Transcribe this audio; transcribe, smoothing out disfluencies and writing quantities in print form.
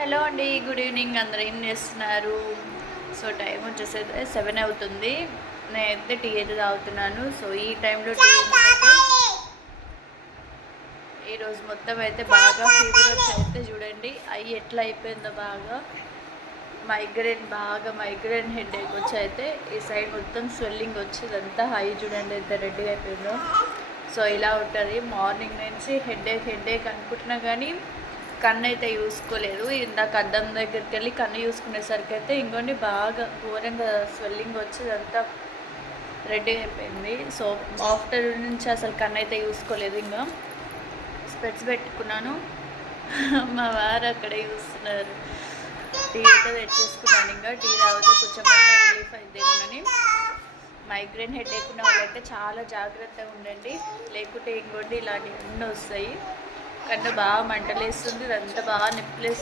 Hello అండి, good evening. అందరూ ఏం చేస్తున్నారు? సో టైం వచ్చేసి 7 అవుతుంది. నేనైతే టీ అయితే తాగుతున్నాను. సో ఈ టైంలో టీ ఈరోజు మొత్తం అయితే బాగా ఫీవర్ వచ్చి అయితే చూడండి అయ్యి ఎట్లా అయిపోయిందో బాగా మైగ్రేన్ హెడేక్ వచ్చి అయితే ఈ సైడ్ మొత్తం స్వెల్లింగ్ వచ్చి ఇదంతా హై చూడండి ఎంత రెడ్గా అయిపోయిందో. సో ఇలా ఉంటుంది. మార్నింగ్ నుంచి హెడేక్ అనుకుంటున్నా కానీ కన్ను అయితే చూసుకోలేదు. ఇందాక అద్దం దగ్గరికి వెళ్ళి కన్ను చూసుకునేసరికి అయితే ఇంకొన్ని బాగా ఘోరంగా స్వెల్లింగ్ వచ్చి అదంతా రెడీ అయిపోయింది. సో ఆఫ్టర్నూన్ నుంచి అసలు కన్ను అయితే చూసుకోలేదు. ఇంకా స్పెట్స్ పెట్టుకున్నాను. మా వారు అక్కడే చూస్తున్నారు. టీ అయితే తెచ్చేసుకున్నాను. ఇంకా టీ తాగితే కొంచెం రిలీఫ్ అయిద్దేమోనని. మైగ్రేన్ హెడేక్ ఉన్న వాళ్ళైతే చాలా జాగ్రత్తగా ఉండండి, లేకుంటే ఇంకోటి ఇలాంటివి అన్నీ వస్తాయి. కన్ను బాగా మంటలేస్తుంది, ఇదంతా బాగా నొప్పిలేస్తుంది.